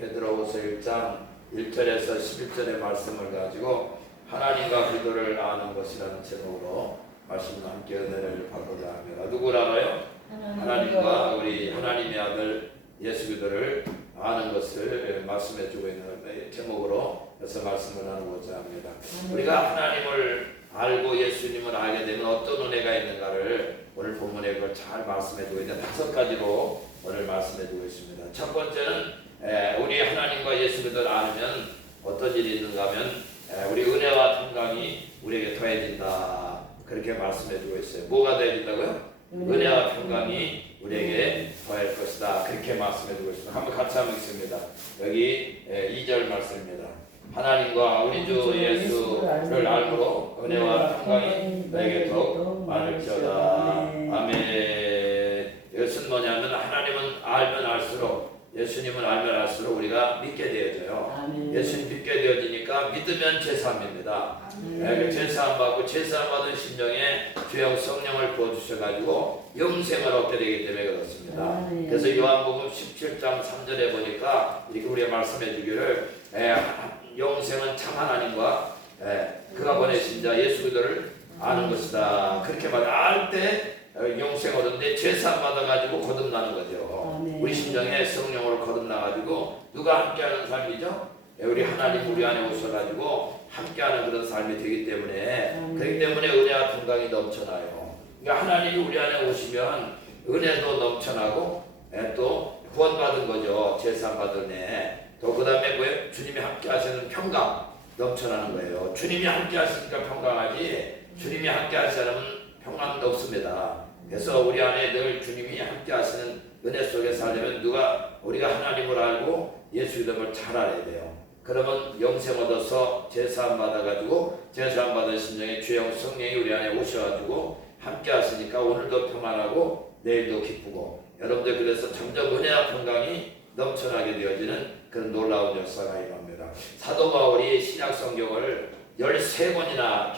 베드로후서 1장 1절에서 11절의 말씀을 가지고 하나님과 기도를 아는 것이라는 제목으로 말씀과 함께 은혜를 받고자 합니다. 누구라고요? 하나님과 우리 하나님의 아들 예수 그리스도를 아는 것을 말씀해 주고 있는 제목으로 그래서 말씀을 나누고자 합니다. 우리가 하나님을 알고 예수님을 알게 되면 어떤 은혜가 있는가를 오늘 본문에 그걸 잘 말씀해 주고 있는 5가지로 오늘 말씀해 주고 있습니다. 첫 번째는 우리 하나님과 예수 그리스도를 알면 어떤 일이 있는가 하면 우리 은혜와 평강이 우리에게 더해진다. 그렇게 말씀해 주고 있어요. 뭐가 더해진다고요? 은혜와 평강이 우리에게 더할 것이다. 그렇게 말씀해 주고 있습니다. 한번 같이 한번 읽습니다. 여기 2절 말씀입니다. 하나님과 우리 주 예수를 알므로 은혜와 평강이 너에게 더욱 많을지어다. 아멘. 이것은 뭐냐면 하나님은 알면 알수록 예수님을 알면 알수록 우리가 믿게 되어져요. 아멘. 예수님 믿게 되어지니까 믿으면 제사합니다. 제사함 받고 제사함 받은 심령에 주의 성령을 부어주셔가지고 영생을 얻게 되기 때문에 그렇습니다. 아멘. 그래서 요한복음 17장 3절에 보니까 이렇게 우리가 말씀해 주기를 영생은 참 하나님과 그가 보내신 자 예수 그리스도를 아는 것이다. 그렇게 알 때 영생 얻었는데 제사 받아가지고 거듭나는 거죠. 아멘. 우리 심정에 성령으로 거듭나가지고 누가 함께하는 삶이죠? 우리 하나님 우리 안에 오셔가지고 함께하는 그런 삶이 되기 때문에 아멘. 그렇기 때문에 은혜와 평강이 넘쳐나요. 그러니까 하나님이 우리 안에 오시면 은혜도 넘쳐나고 또 구원받은 거죠. 제사 받은 애. 또 그 다음에 뭐예요? 주님이 함께하시는 평강 넘쳐나는 거예요. 주님이 함께하시니까 평강하지 주님이 함께하시면 평강도 없습니다. 그래서 우리 안에 늘 주님이 함께하시는 은혜 속에 살려면 우리가 하나님을 알고 예수 이름을 잘 알아야 돼요. 그러면 영생 얻어서 제사함 받아가지고 제사함 받은 심령에 주의 성령이 우리 안에 오셔가지고 함께하시니까 오늘도 평안하고 내일도 기쁘고 여러분들 그래서 점점 은혜와 평강이 넘쳐나게 되어지는 그런 놀라운 역사가 일어납니다. 사도 바울이 신약 성경을 13권이나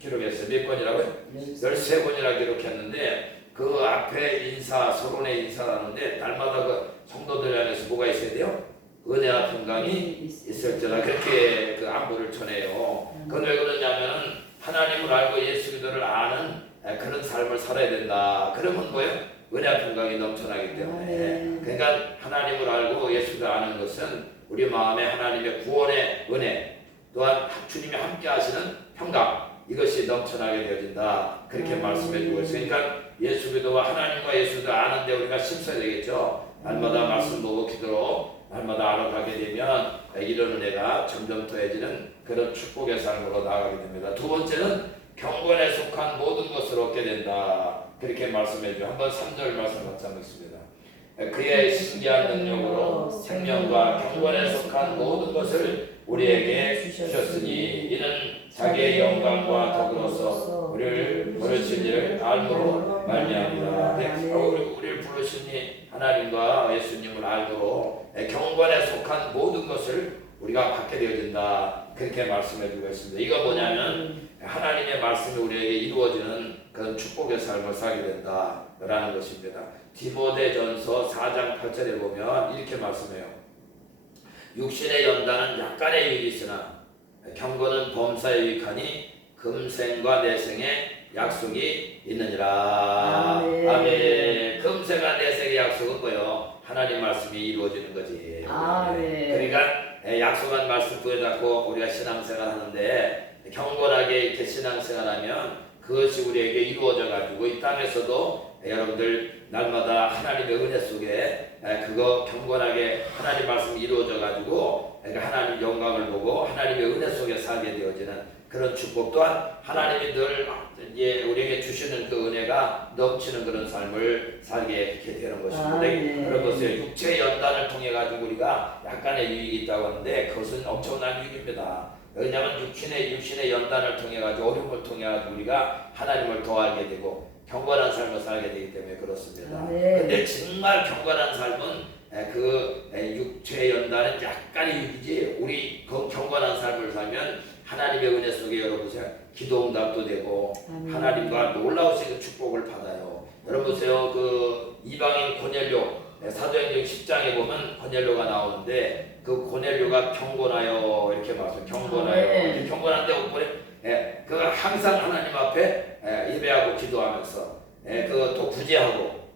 기록했어요. 몇 권이라고요? 13권이나 기록했는데 그 앞에 서론의 인사라는데 날마다 그 성도들 안에서 뭐가 있어야 돼요? 은혜와 평강이 있을지라 그렇게 그 안부를 전해요. 그건 왜 그러냐면 하나님을 알고 예수 그리스도를 아는 그런 삶을 살아야 된다. 그러면 뭐예요? 은혜와 평강이 넘쳐나기 때문에 그러니까 하나님을 알고 예수를 아는 것은 우리 마음에 하나님의 구원의 은혜 또한 주님이 함께 하시는 평강 이것이 넘쳐나게 되어진다. 그렇게 말씀해 주고 있어요. 그러니까 예수 그리스도와 하나님과 예수를 아는데 우리가 힘써야 되겠죠. 날마다 말씀 보고 기도로 날마다 알아가게 되면 이런 은혜가 점점 더해지는 그런 축복의 삶으로 나아가게 됩니다. 두 번째는 경건에 속한 모든 것을 얻게 된다. 그렇게 말씀해 주죠. 한번 3절 말씀 같이 한번 읽습니다. 그의 신기한 능력으로 생명과 경건에 속한 모든 것을 우리에게 주셨으니 이는 자기의 영광과 더불어서 우리를 부르신 이를 알므로 말미암이라. 우리를 부르신 이 하나님과 예수님을 알므로 경건에 속한 모든 것을 우리가 받게 되어진다. 그렇게 말씀해 주고 있습니다. 이거 뭐냐면 하나님의 말씀이 우리에게 이루어지는 그런 축복의 삶을 살게 된다라는 것입니다. 디모데전서 4장 8절에 보면 이렇게 말씀해요. 육신의 연단은 약간의 유익이 있으나 경건은 범사에 유익하니 금생과 내생의 약속이 있느니라. 아멘. 금생과 내생의 약속은 뭐예요? 하나님 말씀이 이루어지는 거지. 그러니까 약속한 말씀 부여잡고 우리가 신앙생활 하는데 경건하게 이렇게 신앙생활하면 그것이 우리에게 이루어져 가지고 이 땅에서도 여러분들 날마다 하나님의 은혜 속에 그거 경건하게 하나님 말씀이 이루어져 가지고 하나님 영광을 보고 하나님의 은혜 속에 살게 되어지는 그런 축복 또한 하나님이 늘 우리에게 주시는 그 은혜가 넘치는 그런 삶을 살게 되는 것입니다. 여러분 보세요. 육체의 연단을 통해 가지고 우리가 약간의 유익이 있다고 하는데 그것은 엄청난 유익입니다. 왜냐하면 육신의 연단을 통해 가지고 어려움을 통해 가지고 우리가 하나님을 더 알게 되고 경건한 삶을 살게 되기 때문에 그렇습니다. 근데 정말 경건한 삶은 그 육체의 연단은 약간의 유익이지 우리 그 경건한 삶을 살면 하나님의 은혜 속에 여러분 기도 응답도 되고 하나님과 놀라우신 축복을 받아요. 여러분 보세요. 그 이방인 고넬료 사도행전 10장에 보면 고넬료가 나오는데 그 고넬료가 경건하여 이렇게 말해요. 경건하여. 경건한데 그 항상 하나님 앞에 예배하고 기도하면서 그또 구제하고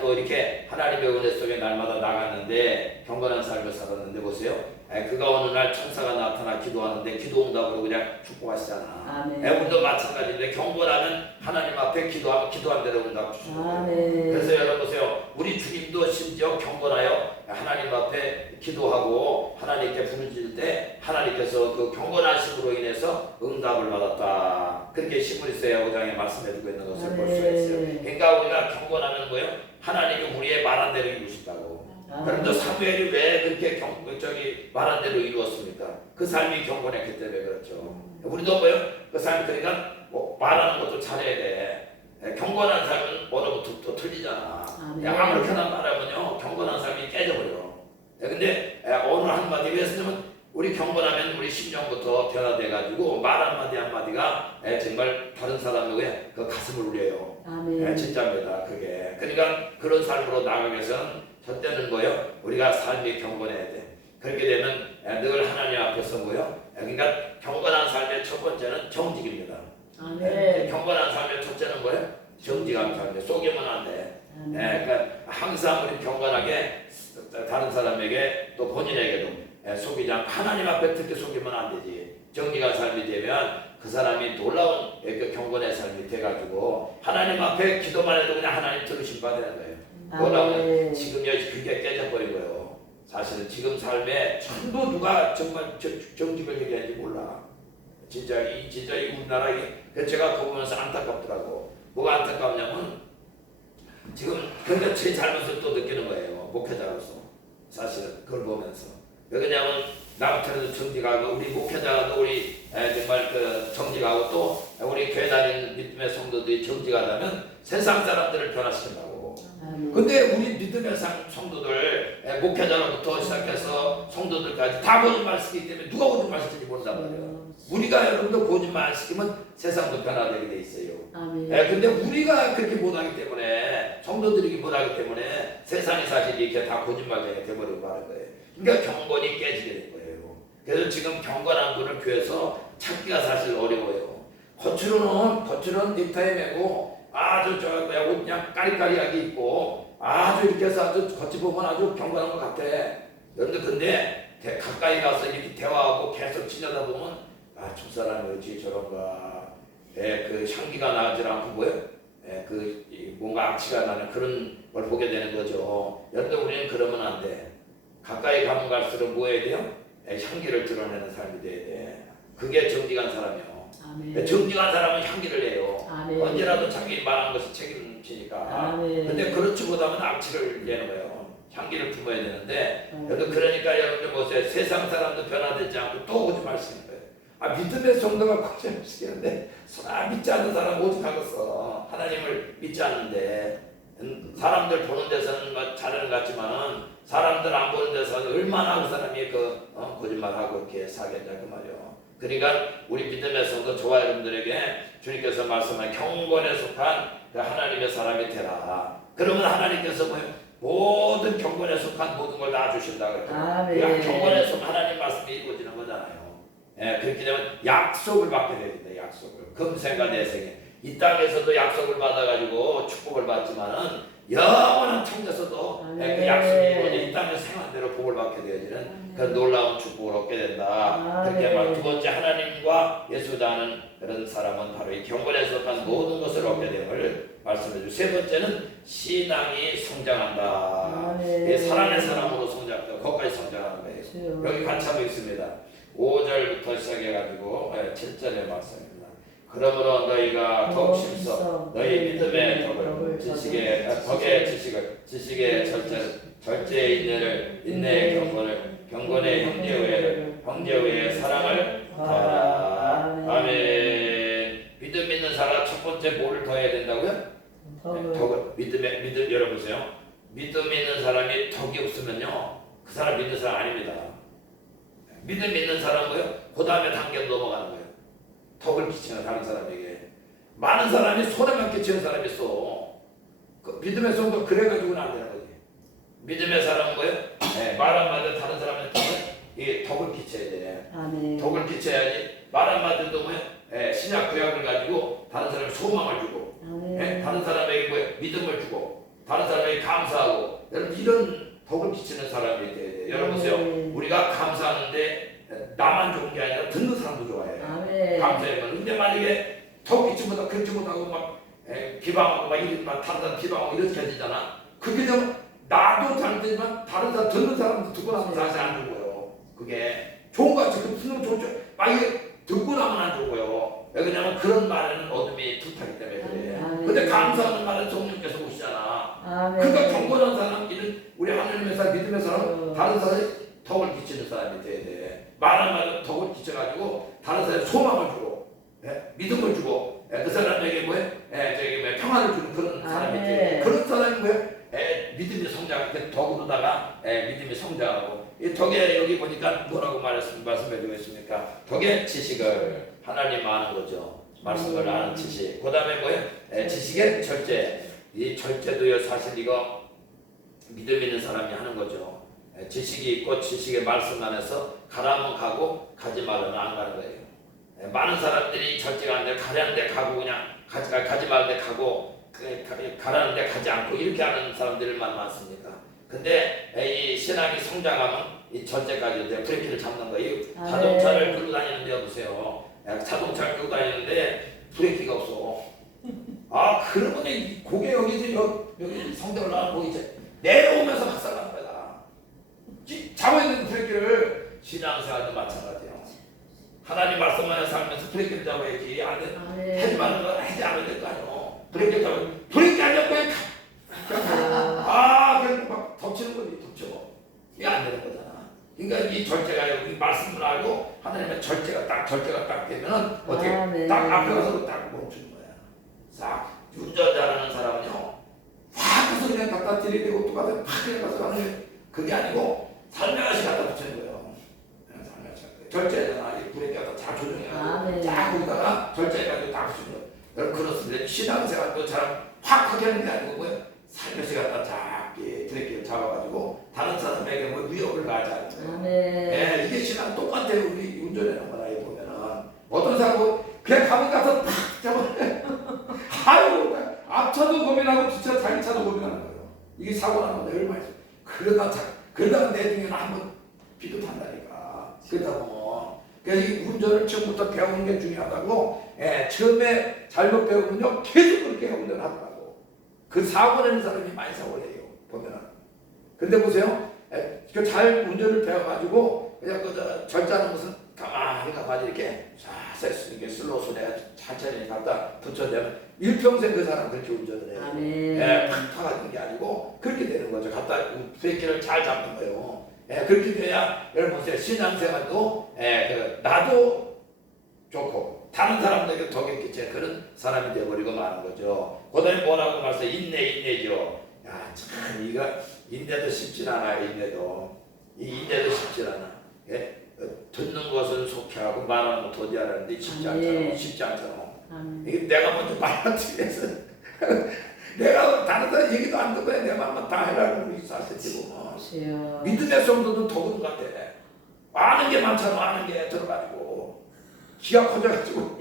또 이렇게 하나님의 은혜 속에 날마다 나갔는데 경건한 삶을 살았는데 보세요. 그가 어느 날 천사가 나타나 기도하는데 기도 응답으로 그냥 축복하시잖아. 우리도 마찬가지인데 경건하면 하나님 앞에 기도한 대로 응답 주시는 거예요. 그래서 여러분 보세요. 우리 주님도 심지어 경건하여 하나님 앞에 기도하고 하나님께 부르짖을 때 하나님께서 그 경건하심으로 인해서 응답을 받았다. 그렇게 시므리스의 5장에 말씀해주고 있는 것을 볼 수가 있어요. 그러니까 우리가 경건하면 뭐예요? 하나님이 우리의 말한 대로 이루신다고. 그런데 사무엘이 왜 그렇게 말한 대로 이루었습니까? 그 삶이 경건했기 때문에 그렇죠. 우리도 뭐예요? 그 삶이 그러니까 말하는 것도 잘해야 돼. 경건한 삶은 어느 것도 틀리잖아. 아무렇게나 말하면요 경건한 삶이 깨져버려. 근데 어느 한마디 왜 쓰냐면 우리 경건하면 우리 심령부터 변화돼가지고 말 한마디 한마디가 정말 다른 사람의 그 가슴을 울려요. 진짜입니다. 그게. 그러니까 그런 삶으로 나가기 위해서는 첫째는 뭐예요? 우리가 삶이 경건해야 돼. 그렇게 되면 늘 하나님 앞에서 뭐예요? 그러니까 경건한 삶의 첫 번째는 정직입니다. 경건한 삶의 첫째는 뭐예요? 정직한 삶에 속이면 안 돼. 그러니까 항상 우리 경건하게 다른 사람에게 또 본인에게도 속이지 않고 하나님 앞에 특히 속이면 안 되지. 정직한 삶이 되면 그 사람이 놀라운 경건의 삶이 돼가지고 하나님 앞에 기도만 해도 그냥 하나님 들으신 바 되는 거예요. 놀라운 지금 그게 깨져버린 거예요. 사실은 지금 삶에 전부 누가 정말 정직을 얘기하는지 몰라. 진짜 이 우리나라 제가 그거 보면서 안타깝더라고. 뭐가 안타깝냐면 지금 그러니까 제 잘못을 또 느끼는 거예요. 목회자로서 사실은 그걸 보면서 왜 그러냐면 나부터라도 정직하고 우리 목회자도 우리 정말 그 정직하고 또 우리 교회 다니는 믿음의 성도들이 정직하다면 세상 사람들을 변화시킨다고. 근데 우리 믿음의 성도들 목회자로부터 시작해서 성도들까지 다 거짓말 시키기 때문에 누가 거짓말 시키는지 모른단 말이에요. 우리가 여러분도 거짓말 시키면 세상도 변화되게 돼 있어요. 근데 우리가 그렇게 못하기 때문에 성도들이 못하기 때문에 세상이 사실 이렇게 다 거짓말쟁이 돼버리고 마는 거예요. 그러니까 경건이 깨지게 된 거예요. 그래서 지금 경건한 분을 교회에서 찾기가 사실 어려워요. 겉으로는 넥타이 매고 아주 옷 그냥 까리까리하게 입고 아주 이렇게 해서 아주 겉이 보면 아주 경건한 것 같아. 그런데 근데 가까이 가서 이렇게 대화하고 계속 지내다 보면 저 사람이 어찌 저런가. 그 향기가 나지 않고 뭐예요? 그 뭔가 악취가 나는 그런 걸 보게 되는 거죠. 여러분들 우리는 그러면 안 돼. 가까이 가면 갈수록 뭐 해야 돼요? 향기를 드러내는 삶이 돼야 돼. 그게 정직한 사람이요. 정직한 사람은 향기를 내요. 언제라도 자기 말한 것을 책임지니까. 근데 그렇지 못하면 악취를 내는 거예요. 향기를 품어야 되는데 그러니까 여러분들 보세요. 세상 사람도 변화되지 않고 또 거짓말 시키는 거예요. 믿음의 성도가 거짓말 시키는데 믿지 않는 사람 오죽하겠어. 하나님을 믿지 않는데 사람들 보는 데서는 잘하는 것 같지만 사람들 안 보는 데서는 얼마나 그 사람이 거짓말하고 이렇게 사겠냐 그 말이요. 그러니까 우리 믿음의 성도 저와 여러분들에게 주님께서 말씀한 경건에 속한 그 하나님의 사람이 되라. 그러면 하나님께서 모든 경건에 속한 모든 걸 다 주신다 그랬죠. 경건에 속한 하나님 말씀이 이루어지는 거잖아요. 그렇게 되면 약속을 받게 됩니다. 약속을 금생과 내생에 이 땅에서도 약속을 받아가지고 축복을 받지만은 영원한 천국에서도 그 약속이 이루어져 이 땅에서 생활대로 복을 받게 되어지는 그런 놀라운 축복을 얻게 된다. 그렇게 말 두 번째 하나님과 예수다는 그런 사람은 바로 이 경건에 속한 모든 것을 얻게 됨을 말씀해 주고 세 번째는 신앙이 성장한다. 사랑의 사람으로 성장한다. 거기까지 성장하는 거예요. 여기 같이 한번 읽습니다. 5절부터 시작해가지고 7절의 말씀입니다. 그러므로 너희가 더욱 심써 너희 믿음의 덕을 지식의 절제의 인내를 인내의 경건의 형제의 사랑을 더하라. 아멘. 믿음 있는 사람 첫 번째 뭐를 더해야 된다고요? 덕을. 믿음 열어보세요. 믿음 있는 사람이 덕이 없으면요 그 사람 믿는 사람 아닙니다. 믿음 있는 사람은요 그 다음에 단계로 넘어가는 거예요. 덕을 끼치는 다른 사람에게. 많은 사람이 손해만 끼치는 사람이 있어. 그 믿음의 성도 그래가지고는 안 되는 거지. 믿음의 사람은 뭐예요? 네, 말 한마디 다른 사람한테 이게 덕을 끼쳐야 돼. 아멘. 덕을 끼쳐야지. 말 한마디도 뭐예요? 네, 신약 구약을 가지고 다른 사람에게 소망을 주고, 네, 다른 사람에게 뭐예요? 믿음을 주고, 다른 사람에게 감사하고, 여러분 이런 덕을 끼치는 사람이 돼야 돼. 여러분 보세요. 우리가 감사하는데 나만 좋은 게 아니라 듣는 사람도 좋아해요. 감사해요. 근데 만약에 덕 끼치 못하고 그렇지 못하고 막 비방하고 막 이런 막 다른 사람 비방하고 이렇게 해지잖아. 그렇게 되면 나도 잘되지만 다른 사람 듣는 사람도 듣고 나면 사실 안 좋고요. 그게 좋은 거 같이 듣는 좋죠. 막 이게 듣고 나면 안 좋고요. 왜냐면 그런 말에는 어둠이 불타기 때문에 그래. 근데 감사하는 말은 성령께서 오시잖아. 그러니까 경건한 사람, 이런 우리 하나님의 사람, 믿음의 사람, 다른 사람이 덕을 끼치는 사람이 돼야 돼. 말한 말은 덕을 끼쳐가지고 다른 사람이 소망을 주고, 믿음을 주고, 그 사람에게 평안을 주는 그런 사람이 돼야 돼. 그런 사람이 믿음이 성장하고 덕으로다가 믿음이 성장하고, 이 덕에 여기 보니까 뭐라고 말씀해주고 있습니까? 덕의 지식을 하나님 아는 거죠. 말씀을 아는 지식. 그 다음에 뭐예요? 지식의 절제. 이 절제도요 사실 이거 믿음 있는 사람이 하는 거죠. 지식이 있고 지식의 말씀 안에서 가라면 가고 가지 말라면 안 가는 거예요. 많은 사람들이 절제가 안 돼 가라는 데 가고 그냥 가지 말는 데 가고 가라는 데 가지 않고 이렇게 하는 사람들이 많습니까? 근데 이 신앙이 성장하면 이 절제까지 이제 브레이크를 잡는 거예요. 자동차를 끌고 다니는데 보세요. 자동차를 끌고 다니는데 브레이크가 없어. 그러면 이 고개 여기서 여기 성대 올라가고 이제 내려오면서 박살나는 거야. 잡아야 되는 브레이크를 신앙생활도 마찬가지예요. 하나님 말씀 안에 살면서 브레이크를 잡아야지. 하지 말는 거 하지 않아야 될 거 아니에요. 브레이크 잡아. 브레이크 안 잡고 그냥 막 덮치는 거지. 덮쳐. 이게 안 되는 거잖아. 그러니까 이 절제가 여기 말씀을 알고 하나님의 절제가 딱 되면은 어떻게 딱 앞에 가서 딱 멈추는 거야. 싹 운전자라는 사람은요 확 가서 그냥 갖다 들이대고 또 가서 팍 그냥 가서 가는 게 그게 아니고 살며시 갖다 붙이는 거예요. 살며시 절제잖아. 이 브레이크 갖다 잘 조정해가지고 쫙 거기다가 절제해가지고 딱 붙이는 거예요. 여러분 그렇습니다. 신앙생활도 잘 확 하게 하는 게 아니고 뭐예요? 살며시 갖다 쫙 브레이크를 잡아가지고 다른 사람에게 뭐 위협을 가하지 않는 거예요. 이게 신앙 똑같아요. 우리 운전하는 거나 보면은 어떤 사람은 그냥 가서 탁 잡아. 아유, 앞차도 고민하고 뒷차 자기 차도 고민하는 거예요. 이게 사고 나는 건데 얼마나 있어. 그러다가 내중에는 한번 비도 탄다니까. 그러다 보면 그래서 이 운전을 처음부터 배우는 게 중요하다고. 처음에 잘못 배우면요 계속 그렇게 운전을 하더라고. 그 사고 내는 사람이 많이 사고 내요 보면은. 근데 보세요. 잘 운전을 배워가지고 그냥 절제하는 것은 가만히 이렇게 이렇게 슬로우 내가 천천히 갖다 붙여내면 일평생 그 사람 그렇게 운전을 해요. 팍 타가지는 게 아니고 그렇게 되는 거죠. 갖다 브레이크를 잘 잡는 거예요. 그렇게 돼야 여러분 보세요. 신앙생활도 나도 좋고 다른 사람들에게 덕이 끼치는 그런 사람이 되어버리고 마는 거죠. 그다음에 뭐라고 말씀 인내죠. 참 이거 인내도 쉽진 않아요. 인내도 쉽진 않아. 듣는 것은 속해하고 말하는 것 도디하라는데 쉽지 않잖아. 이게 내가 먼저 말하기 위해서 내가 다른 사람 얘기도 안 듣고 내 말만 다 해라는 게 사실이고 믿음의 정도는 덕은 것 같아. 아는 게 많잖아. 아는 게 들어가지고 기가 커져가지고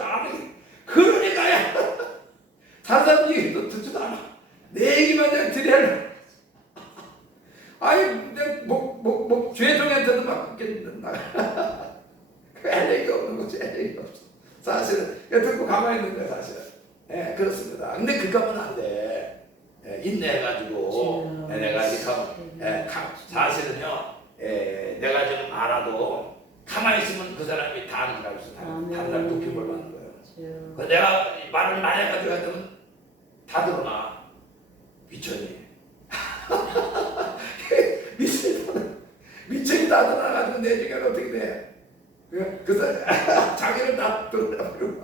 아는 게 그러니까야 다른 사람 얘기도 듣지도 않아. 내 얘기만 내가 들으려. 내 죄종한테도 막 나가. 할 얘기가 없는 거지. 할 얘기가 없어. 사실은 듣고 가만히 있는 거야 사실은. 그렇습니다. 근데 그렇게 하면 안 돼. 인내해가지고 내가 이렇게 하면 사실은요. 내가 좀 알아도 가만히 있으면 그 사람이 다 아는 줄 알았어. 다른 사람 느낌을 받는 거예요. 내가 말을 많이 해가지고 하면 다 드러나. 미천이. 미천이 다 드러나가지고 내 중에는 어떻게 돼? 그 사람 자기를 다 드러나버리고.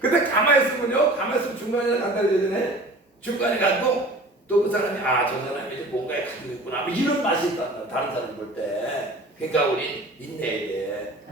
근데 가만히 있으면요. 가만히 있으면 중간에 간다 그러잖아요. 중간에 가고 또 그 사람이 저 사람이 이제 뭔가에 가지고 있구나. 뭐 이런 맛이 있다. 다른 사람 볼 때. 그러니까 우린 인내해야 돼.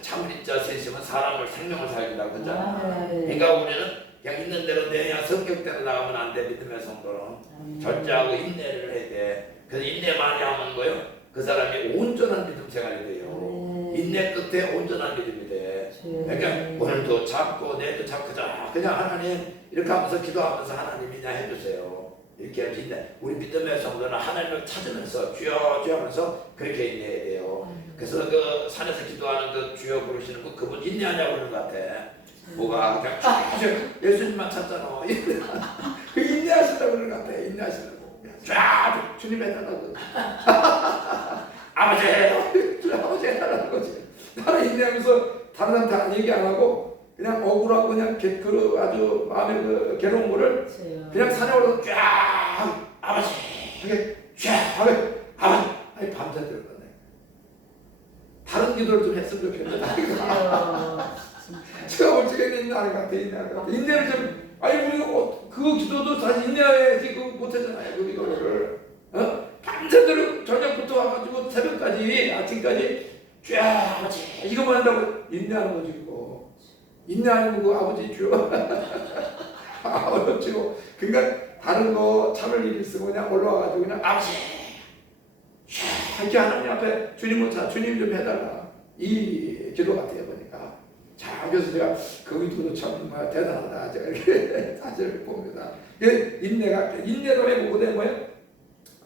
참을인 자 셋이면 사람을 생명을 살린다고 그러잖아. 그러니까 우리는 그냥 있는 대로 그냥 성격대로 나가면 안 돼. 믿음의 성도는 절제하고 인내를 해야 돼. 그래서 인내 많이 하면 뭐요? 그 사람이 온전한 믿음 생활이 돼요. 인내 끝에 온전한 믿음이 돼. 그러니까 오늘도 잡고 내일도 잡고 그냥 하나님 이렇게 하면서 기도하면서 하나님이 그냥 해주세요. 이렇게 하면서 인내. 우리 믿음의 성도는 하나님을 찾으면서 주여 주여 하면서 그렇게 인내해야 돼요. 그래서 그 산에서 기도하는 그 주여 부르시는 거 그분 인내하냐고 그러는 것 같아. 뭐가 그냥 쫙 예수님만 찾잖아. 그 인내하시려고 그러는 것 같아. 인내하시려고. 쫙 주님 해달라고. 아버지 아버지 해달라는 거지. 나는 인내하면서 다른 사람한테 안 얘기 안 하고 그냥 억울하고 그냥 그 아주 마음에 그 괴로운 거를 그냥 산에 올라서 쫙 아버지 하게 쫙 아버지 아니 밤새 들을 건데 다른 기도를 좀 했으면 좋겠는데 제가 어떻게 인내하는 것 같아. 인내를 좀 아니 우리가 그 기도도 사실 인내해야지 그거 못하잖아요. 그 기도를 밤새도록 저녁부터 와가지고 새벽까지 아침까지 쫙 아버지 이거만 한다고 인내하는 거지. 그거 인내하는 거 아버지 주여 어렵지고 그러니까 다른 거 참을 일이 있으면 그냥 올라와가지고 그냥 아버지 이렇게 하나님 앞에 주님을 주님 좀 해달라 이 기도 같아요. 보니까 자 그래서 제가 그 기도도 참 대단하다 제가 이렇게 사실 봅니다. 인내가 왜 뭐가 뭐예요?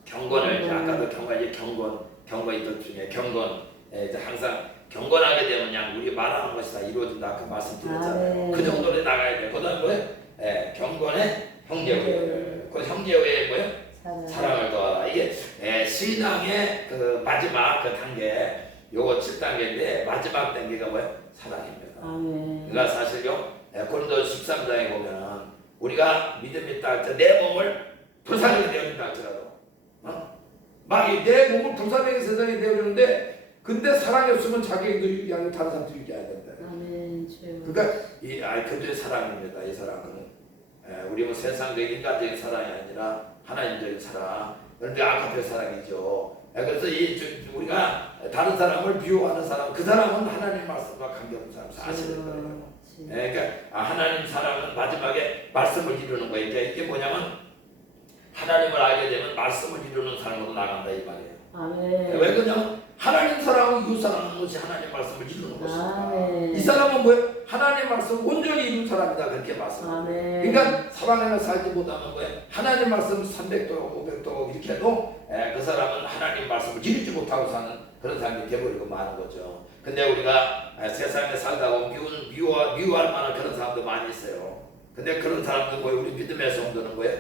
경건을 아까도 경건이들 중에 경건 이제 항상 경건하게 되면 그냥 우리 말하는 것이 다 이루어진다 그 말씀드렸잖아요. 그 정도로 나가야 돼. 그다음 뭐예요? 경건의 형제우애. 그 형제우애 뭐예요? 사랑을 더하라. 이게 신앙의 그 마지막 그 단계 요거 7단계인데 마지막 단계가 뭐예요? 사랑입니다. 그러니까 사실요 고린도 13장에 보면은 우리가 믿음이 있다 할 때 내 몸을 불사르게 되어준다 할지라도 막 내 몸을 불사르게 세상에 되어주는데 근데 사랑이 없으면 자기도 유익이 아니고 다른 사람도 유익이 안 된다. 그러니까 이 그들의 사랑입니다. 이 사랑은 우리 뭐 세상적인 인간적인 사랑이 아니라 하나님적인 사랑. 그런데 아카페 사랑이죠. 그래서 우리가 다른 사람을 미워하는 사람, 그 사람은 하나님 말씀과 관계없는 사람 사실은 거예요. 그러니까 하나님 사랑은 마지막에 말씀을 이루는 거예요. 이게 뭐냐면 하나님을 알게 되면 말씀을 이루는 삶으로 나간다 이 말이에요. 왜 그러냐면 하나님 사랑하고 이웃 사랑하는 것이 하나님 말씀을 이루는 것입니다. 이 사람은 뭐예요? 하나님 말씀 온전히 이룬 사람이다 그렇게 말씀합니다. 그러니까 사방에는 살지 못하면 뭐예요? 하나님 말씀 300도 500도 이렇게 해도 그 사람은 하나님 말씀을 이루지 못하고 사는 그런 사람이 되어버리고 마는 거죠. 근데 우리가 세상에 살다 보면 미워할 만한 그런 사람도 많이 있어요. 근데 그런 사람도 뭐예요? 우리 믿음의 성도는 뭐예요?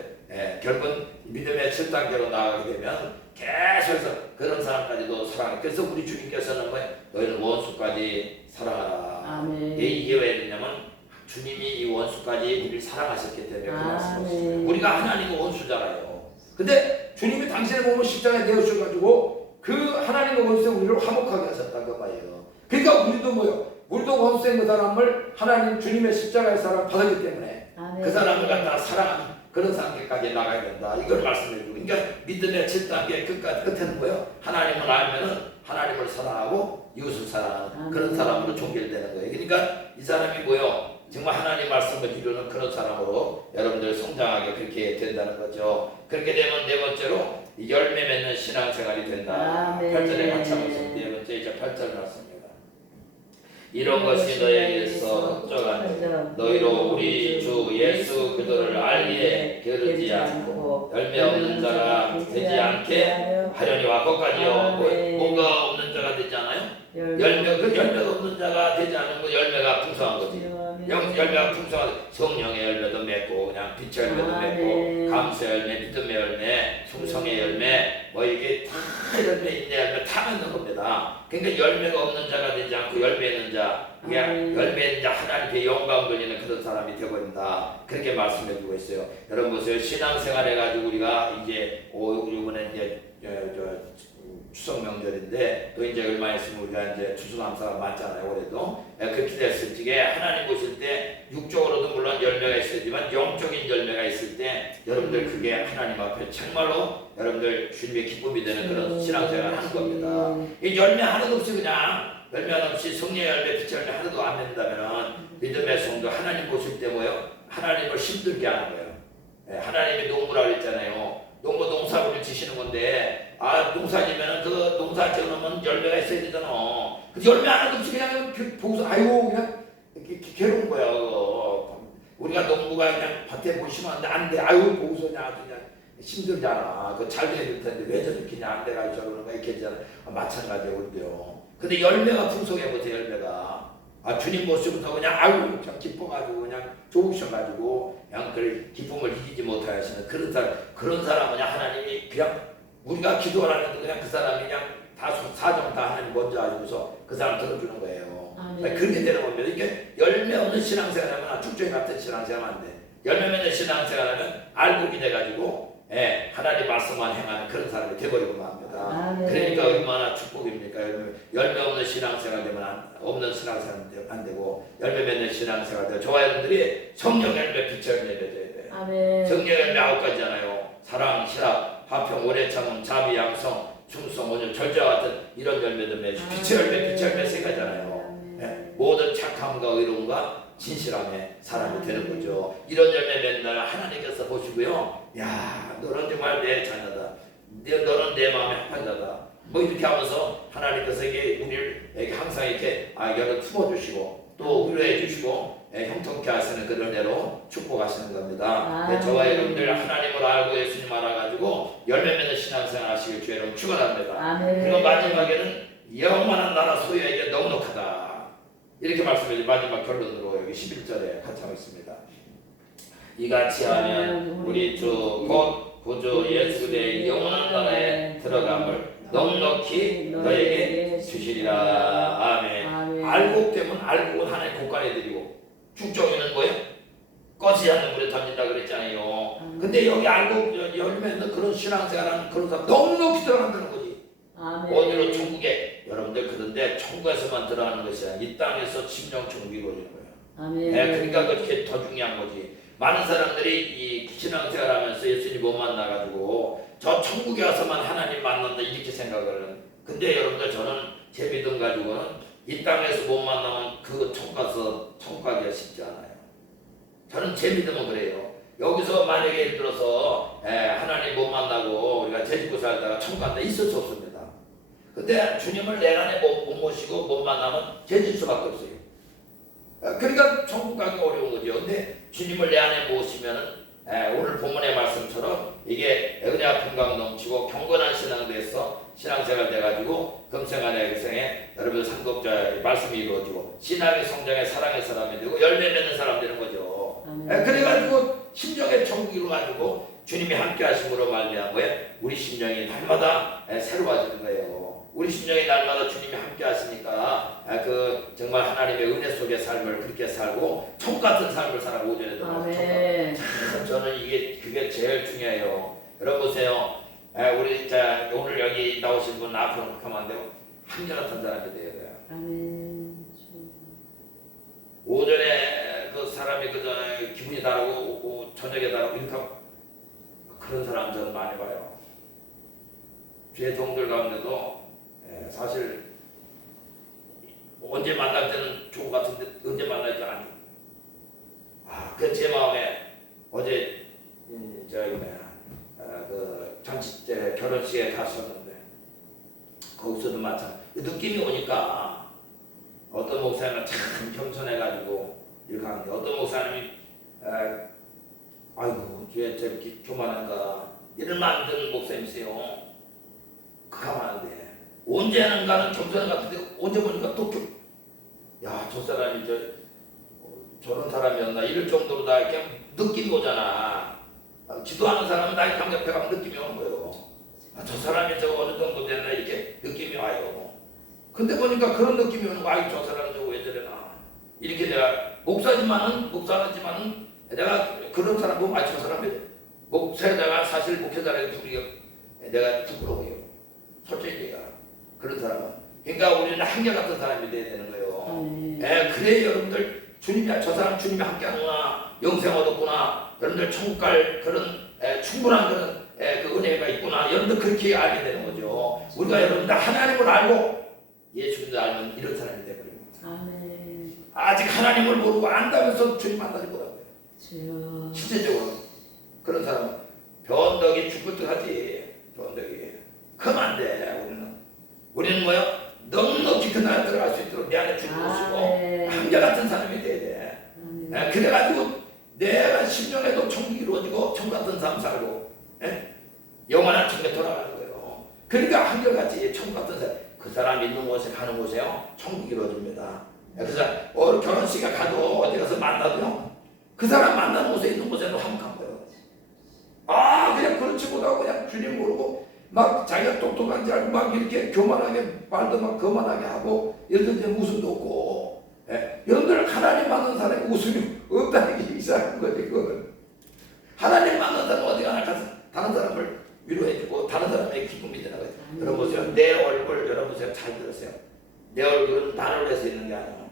결국은 믿음의 7단계로 나가게 되면 계속해서 그런 사람까지도 사랑해. 그래서 우리 주님께서는 뭐예요? 너희는 원수까지 사랑하라. 이게 왜 그러냐면 주님이 이 원수까지 우리를 사랑하셨기 때문에 그 말씀이었어요. 우리가 하나님의 원수잖아요. 근데 주님이 당신의 몸을 십자가에 내어주셔가지고 그 하나님의 원수에 우리를 화목하게 하셨다는 말이에요. 그러니까 우리도 뭐예요? 우리도 원수인 그 사람을 하나님 주님의 십자가의 사랑을 받았기 때문에 그 사람을 갖다가 사랑하는 그런 상태까지 나가야 된다. 이걸 말씀해주고. 그러니까 믿음의 7단계 끝에는 뭐예요? 하나님을 알면은 하나님을 사랑하고 이웃을 사랑하는 그런 사람으로 종결되는 거예요. 그러니까 이 사람이 뭐예요? 정말 하나님 말씀을 이루는 그런 사람으로 여러분들 성장하게 그렇게 된다는 거죠. 그렇게 되면 네 번째로 열매 맺는 신앙생활이 된다. 8절에 같이 한번 네 번째 이제 8절 말씀입니다. 이런 것이 너에게서 흑적한 너희로 우리 주 예수 그리스도를 알기에 게으르지 않고 열매 없는 자가 되지 않게 하려니와 거기까지요. 뭐가 없는 자가 되지 않아요? 열매가 없는 자가 되지 않은 거 열매가 풍성한 거지. 열매가 풍성한 성령의 열매도 맺고 그냥 빛의 열매도 맺고 감사의 열매, 믿음의 열매, 충성의 열매 뭐 이게 다 열매, 인내 열매 다 맺는 겁니다. 그러니까 열매가 없는 자가 되지 않고 열매 있는 자, 그냥 열매 있는 자 하나님께 영광 돌리는 그런 사람이 되어버린다. 그렇게 말씀해주고 있어요. 여러분 보세요. 신앙생활 해가지고 우리가 이제 이번에 이제 추석 명절인데 또 이제 얼마 있으면 우리가 이제 추수감사가 많잖아요. 올해도 그렇게 됐을 적에 하나님 보실 때 육적으로도 물론 열매가 있어야지만 영적인 열매가 있을 때 여러분들 그게 하나님 앞에 정말로 여러분들 주님의 기쁨이 되는 그런 신앙생활을 하는 겁니다. 이 열매 하나도 없이 그냥 열매 없이 성령의 열매, 빛의 열매 하나도 안 맺는다면 믿음의 성도 하나님 보실 때 뭐요? 하나님을 힘들게 하는 거예요. 예, 하나님이 농부라 그랬잖아요. 농부 농사를 지시는 건데 농사 지면은 그 농사 지으면 열매가 있어야 되잖아. 그 열매 하나도 없이 그냥 보고서 아이고 그냥 괴로운 거야. 우리가 농부가 그냥 밭에 보시면 안 돼. 아이고 보고서 그냥 아주 그냥 힘들잖아. 그 잘 돼야 될 텐데 왜 저렇게냐 안 돼가지고 저러는 거야 이렇게 하잖아. 마찬가지예요 우리도요. 근데 열매가 풍성해 보세요. 열매가 주님 모습부터 그냥 아이고 그냥 기뻐가지고 그냥 좋으셔가지고 그냥 그 기쁨을 이기지 못하시는 그런 사람은 그냥 하나님이 그냥 우리가 기도하는데 그냥 그 사람이 그냥 다 사정 다 하나님 먼저 알고서 그 사람 들어주는 거예요. 그렇게 되는 겁니다. 이게 열매 없는 신앙생활하면 쭉쭉 같은 신앙생활 안 돼. 열매 맺는 신앙생활하면 알곡이 돼가지고 하나님 말씀만 행하는 그런 사람이 돼버리고 맙니다. 그러니까 얼마나 축복입니까? 열매 없는 신앙생활 되면 없는 신앙생활 안 되고 열매 맺는 신앙생활 되고 저와 여러분들이 성령 열매 빛의 열매 맺어야 돼요. 성령 열매 9가지잖아요. 사랑, 실학, 화평, 오래 참음, 자비, 양성, 충성, 온유, 절제와 같은 이런 열매도 맺고 빛의 열매 3가지잖아요. 모든 착함과 의로움과 진실함의 사람이 되는 거죠. 이런 열매 맨날 하나님께서 보시고요. 야, 너는 정말 내 자녀다. 너는 내 마음의 합판자다. 뭐 이렇게 하면서 하나님께서 우리를 항상 이렇게 여러 품어주시고 또 위로해 주시고 형통케 하시는 그런 대로 축복하시는 겁니다. 저와 여러분들 하나님을 알고 예수님 알아가지고 열매 맺는 신앙생활 하시길 주의 이름 축원합니다. 그리고 마지막에는 영원한 나라 소유에게 넉넉하다. 이렇게 말씀해 마지막 결론으로 여기 11절에 같이 하고 있습니다. 이같이 하면 우리 주 곧 구주 예수 그리스도의 영원한 나라에 들어감을 넉넉히 너에게 주시리라. 아멘. 알곡되면 알곡은 하나의 곡간에 드리고 죽정이는 뭐예요? 꺼지지 않는 물에 던진다 그랬잖아요. 근데 여기 알곡 열매는 그런 신앙생활하는 그런 사람 넉넉히 들어간다는 거지. 어디로 천국에 여러분들 그런데 천국에서만 들어가는 것이 아니라 이 땅에서 심령 천국이 이루어지는 거예요. 그러니까 그렇게 더 중요한 거지. 많은 사람들이 이 신앙생활하면서 예수님 못 만나가지고 저 천국에 와서만 하나님 만난다 이렇게 생각을 해요. 근데 여러분들 저는 제 믿음 가지고는 이 땅에서 못 만나면 그 천국 가서 천국 가기가 쉽지 않아요. 저는 제 믿음은 그래요. 여기서 만약에 예를 들어서 하나님 못 만나고 우리가 제주도 살다가 천국 간다 있을 수 없습니다. 근데 주님을 내 안에 못 모시고 못 만나면 죄질 수밖에 없어요. 그러니까 천국 가기 어려운 거죠. 근데 주님을 내 안에 모시면은 오늘 본문의 말씀처럼 이게 은혜와 평강 넘치고 경건한 신앙 돼서 신앙생활 돼가지고 금생안의 그생에 여러분 상급자의 말씀이 이루어지고 신앙의 성장의 사랑의 사람이 되고 열매 맺는 사람 되는 거죠. 그래가지고 심령의 천국이 이루어가지고 주님이 함께 하심으로 말미암아 우리 심령이 날마다 새로워지는 거예요. 우리 심령이 날마다 주님이 함께 하시니까 그 정말 하나님의 은혜 속의 삶을 그렇게 살고 총 같은 삶을 살아고 오전에도 그래서 저는 그게 제일 중요해요. 여러분 보세요. 우리 오늘 여기 나오신 분 앞으로 가면 안 되고 한결같은 사람이 돼야 돼요. 오전에 그 사람이 기분이 다르고 저녁에 다르고 이렇게 그런 사람 저는 많이 봐요. 주의 종들 가운데도 사실 언제 만날 때는 좋은 것 같은데 언제 만날 때는 안 좋고 그 제 마음에 어제 그 잔치 때 결혼식에 갔었는데 거기서도 마찬가지 느낌이 오니까 어떤 목사님은 참 겸손해가지고 이렇게 하는데 어떤 목사님이 아이고 왜 저렇게 교만한가 이런 말 듣는 목사님 있어요. 가면 안 돼. 언제는 가는 겸손한 것 같은데 언제 보니까 또 저 사람이 저런 사람이었나 이럴 정도로 다 이렇게 느낌이 오잖아. 기도하는 사람은 나 이렇게 옆에 가면 느낌이 오는 거예요. 저 사람이 저거 어느 정도 됐나 이렇게 느낌이 와요. 근데 보니까 그런 느낌이 오는 거야. 저 사람 저거 왜 저래나 이렇게 내가 목사지만은 내가 그런 사람 보면 저 사람이 목사에다가 사실 목회자라는 둘이 내가 부끄러워요. 솔직히 얘기가 그런 사람은 그러니까 우리는 한결같은 사람이 돼야 되는 거예요. 그래 여러분들 저 사람 주님이 함께하구나 영생 얻었구나 여러분들 천국 갈 그런 충분한 그런 그 은혜가 있구나 여러분들 그렇게 알게 되는 거죠. 우리가 여러분들 하나님을 알고 예수님을 알면 이런 사람이 되어버립니다. 아직 하나님을 모르고 안다면서 주님 만나지 못하고요. 주여. 실제적으로 그런 사람은 변덕이 죽을 듯하지. 변덕이 그럼 안 돼. 우리는 뭐요? 넉넉히 그 나라 들어갈 수 있도록 내 안에 주고 오시고 한결같은 사람이 돼야 돼. 그래가지고 내가 10년에도 천국이 이루어지고 천국 같은 삶 살고 영원한 천국에 돌아가는 거예요. 그러니까 한결같이 천국 같은 삶. 그 사람 있는 곳에 가는 곳에요 천국이 이루어집니다. 그 사람 결혼식에 가도 어디 가서 만나도요 그 사람 만나는 곳에 있는 곳에는 화목한 거예요. 그냥 그렇지 못하고 그냥 주님 모르고 막 자기가 똑똑한 줄 알고 막 이렇게 교만하게 말도 막 거만하게 하고 예를 들면 웃음도 없고 여러분들 하나님 만난 사람이 웃음이 없다는 게 이상한 거지. 그건 하나님 만난 사람 어디 가나 가서 다른 사람을 위로해주고 다른 사람에게 기쁨이 되는 거예요. 여러분 보세요. 내 얼굴 여러분 보세요. 잘 들으세요. 내 얼굴은 나를 위해서 있는 게 아니에요.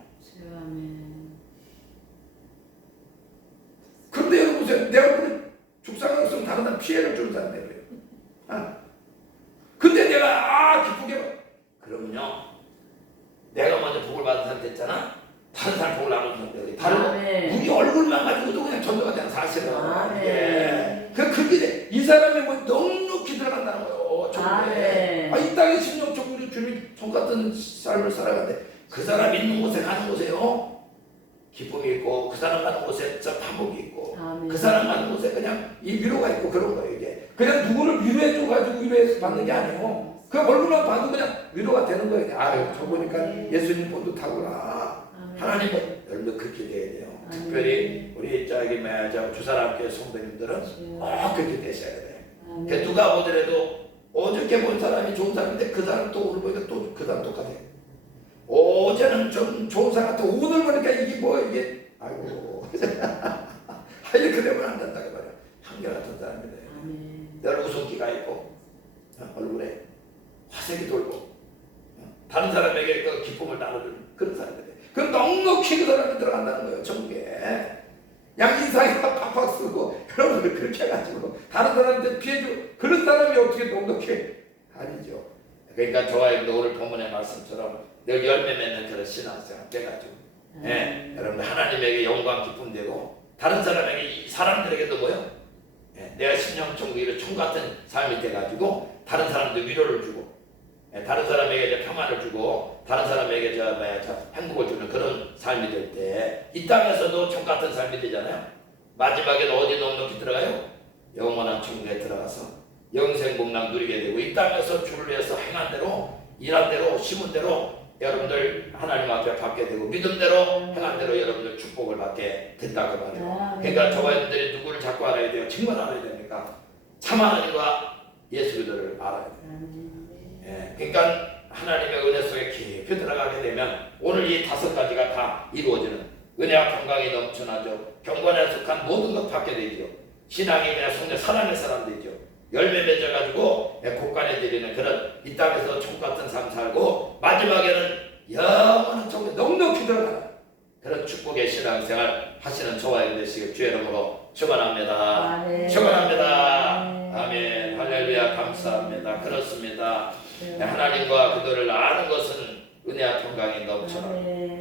그런데 여러분 보세요. 내 얼굴이 죽상하게 쓰면 다른 사람 피해를 주는 사람이에요. 근데 내가 기쁘게 그러면요 내가 먼저 복을 받은 사람 됐잖아. 다른 사람 복을 나누는 사람들 다른 우리 얼굴만 가지고도 그냥 전도가 되는 사실은 그게 돼. 이 사람이 뭐 넉넉히 들어간다는 거예요. 이 땅에 10년 정도 주님 종 같은 삶을 살아가는데 그 사람 있는 곳에 가는 곳에요 기쁨이 있고 그 사람 가는 곳에 화목이 있고 그 사람 가는 곳에 그냥 이 위로가 있고 그런 거예요. 이게 그냥 누구를 위로해 줘가지고 위로해서 받는 게 아니에요. 그 얼굴만 봐도 그냥 위로가 되는 거예요. 저 보니까 예수님 본도 타구나. 하나님은 여러분들 그렇게 돼야 돼요. 특별히 우리 주사람교회 성도님들은 그렇게 되셔야 돼요. 누가 보더라도 어저께 본 사람이 좋은 사람인데 그 사람 또 오늘 보니까 또 그 사람 똑같아요. 어제는 좀 좋은 사람 같아 오늘 보니까 이게 아이고 이렇게 되면 안 된다고 말이야. 한결같은 사람이 돼요. 늘 웃음기가 있고 얼굴에 화색이 돌고 다른 사람에게 그 기쁨을 나눠주는 그런 사람이 돼요. 그럼 넉넉히 그 사람이 들어간다는 거예요. 천국에 인상에다 팍팍 쓰고 여러분들 그렇게 해가지고 다른 사람한테 피해주고 그런 사람이 어떻게 넉넉히 아니죠. 그러니까 저와 오늘 본문의 말씀처럼 늘 열매 맺는 그런 신앙생활 돼가지고 여러분들 하나님에게 영광 기쁨 되고 다른 사람에게 사람들에게도 뭐요? 내가 심령천국이 총 같은 삶이 돼가지고 다른 사람들 위로를 주고 다른 사람에게 평안을 주고 다른 사람에게 행복을 주는 그런 삶이 될 때 이 땅에서도 총 같은 삶이 되잖아요. 마지막에는 어디 넉넉히 들어가요? 영원한 천국에 들어가서 영생 복락 누리게 되고 이 땅에서 주를 위해서 행한 대로 일한 대로 심은 대로 여러분들 하나님 앞에 받게 되고 믿음대로 행한 대로 여러분들 축복을 받게 된다고 말해요. 그러니까 저와 여러분들이 누구를 자꾸 알아야 돼요? 정말 알아야 됩니까? 참 하나님과 예수 그리스도를 알아야 돼요. 그러니까 하나님의 은혜 속에 깊이 들어가게 되면 오늘 이 5가지가 다 이루어지는 은혜와 평강이 넘쳐나죠. 경건에 속한 모든 것 받게 되죠. 신앙이 그냥 성령 사랑의 사람 되죠. 열매 맺어가지고 곡간에 드리는 그런 이 땅에서 총같은 삶 살고 마지막에는 영원한 천국에 넉넉히 들어가는 그런 축복의 신앙생활 하시는 저와 여러분 되시길 주의 이름으로 축원합니다. 축원합니다. 아멘. 할렐루야. 감사합니다. 그렇습니다. 하나님과 그들을 아는 것은 은혜와 평강이 넘쳐나고